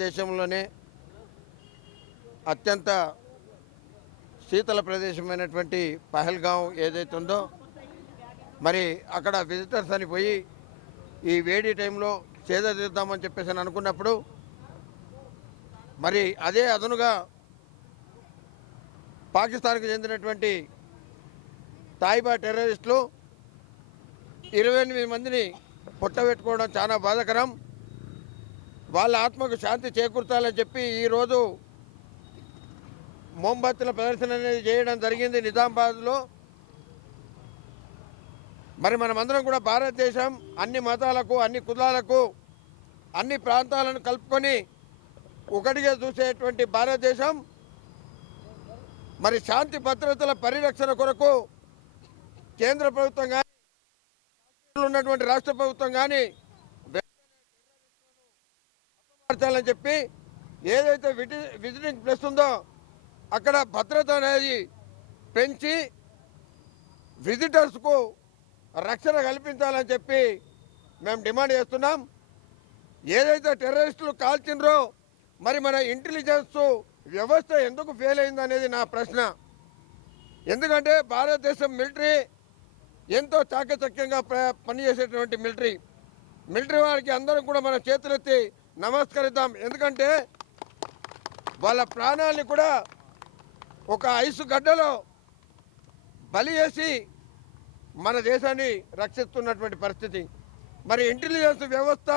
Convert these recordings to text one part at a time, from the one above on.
భారతదేశంలోనే అత్యంత శీతల ప్రదేశమైనటువంటి పహల్గాం ఏదైతే ఉందో మరి అక్కడ విజిటర్స్ అని పోయి ఈ వేడి టైంలో సేద తీద్దామని చెప్పేసి అని అనుకున్నప్పుడు మరి అదే అదనుగా పాకిస్తాన్కి చెందినటువంటి తాయిబా టెర్రరిస్టులు ఇరవై ఎనిమిది మందిని పుట్టబెట్టుకోవడం చాలా బాధాకరం. వాళ్ళ ఆత్మకు శాంతి చేకూర్చాలని చెప్పి ఈరోజు మోంబత్తుల ప్రదర్శన అనేది చేయడం జరిగింది నిజామాబాద్లో. మరి మనమందరం కూడా భారతదేశం అన్ని మతాలకు అన్ని కులాలకు అన్ని ప్రాంతాలను కలుపుకొని ఒకటిగా చూసేటువంటి భారతదేశం మరి శాంతి భద్రతల పరిరక్షణ కొరకు కేంద్ర ప్రభుత్వం కానీ ఉన్నటువంటి రాష్ట్ర ప్రభుత్వం కానీ మార్చాలని చెప్పి ఏదైతే విటి విజిటింగ్ ప్లేస్ ఉందో అక్కడ భద్రత అనేది పెంచి విజిటర్స్కు రక్షణ కల్పించాలని చెప్పి మేము డిమాండ్ చేస్తున్నాం. ఏదైతే టెర్రరిస్టులు కాల్చినరో మరి మన ఇంటెలిజెన్స్ వ్యవస్థ ఎందుకు ఫెయిల్ అయింది అనేది నా ప్రశ్న. ఎందుకంటే భారతదేశం మిలిటరీ ఎంతో చాకచక్యంగా పనిచేసేటువంటి మిలిటరీ. మిలిటరీ వారికి అందరం కూడా మన చేతులెత్తి నమస్కరిద్దాం. ఎందుకంటే వాళ్ళ ప్రాణాలని కూడా ఒక ఐసు గడ్డలో బలి చేసి మన దేశాన్ని రక్షిస్తున్నటువంటి పరిస్థితి. మరి ఇంటెలిజెన్స్ వ్యవస్థ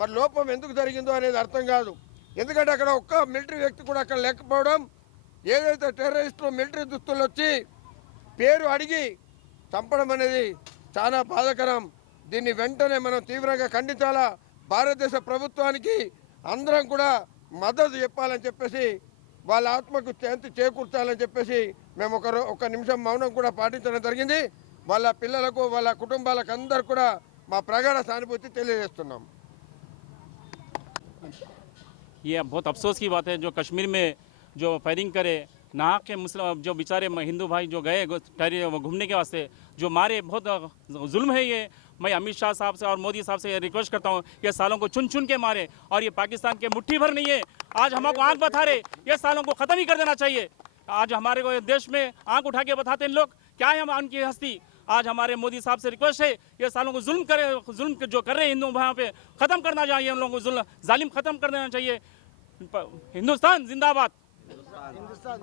మరి లోపం ఎందుకు జరిగిందో అనేది అర్థం కాదు. ఎందుకంటే అక్కడ ఒక్క మిలిటరీ వ్యక్తి కూడా అక్కడ లేకపోవడం ఏదైతే టెర్రరిస్టులు మిలిటరీ దుస్తులు వచ్చి పేరు అడిగి చంపడం అనేది చాలా బాధాకరం. దీన్ని వెంటనే మనం తీవ్రంగా ఖండించాలా? భారతదేశ ప్రభుత్వానికి అందరం కూడా మద్దతు చెప్పాలని చెప్పేసి వాళ్ళ ఆత్మకు శాంతి చేకూర్చాలని చెప్పేసి మేము ఒక రో- ఒక నిమిషం మౌనం కూడా పాటించడం జరిగింది వాళ్ళ పిల్లలకు వాళ్ళ కుటుంబాలకు అందరు కూడా మా ప్రగాఢ సానుభూతి తెలియజేస్తున్నాం ये बहुत अफसोस की बात है जो कश्मीर में जो फायरिंग करे नहा के मुस्लिम जो बेचारे हिंदू भाई जो गए गो- ठहरे वो घूमने के वास्ते जो मारे बहुत अ, जुल्म है ये मैं अमित शाह साहब से और मोदी साहब से ये रिक्वेस्ट करता हूँ ये सालों को चुन चुन के मारे और ये पाकिस्तान के मुट्ठी भर नहीं है। आज हम हमको आँख बता रहे ये सालों को ख़त्म ही कर देना चाहिए। आज हमारे को देश में आँख उठा के बताते हैं लोग, क्या है हम उनकी हस्ती? आज हमारे मोदी साहब से रिक्वेस्ट है, ये सालों को जुल्म करे, जुल्म जो कर रहे हैं हिंदू वहाँ पे, ख़त्म करना चाहिए उन लोगों को जुल्म, जालिम ख़त्म कर देना चाहिए। हिंदुस्तान, जिंदाबाद।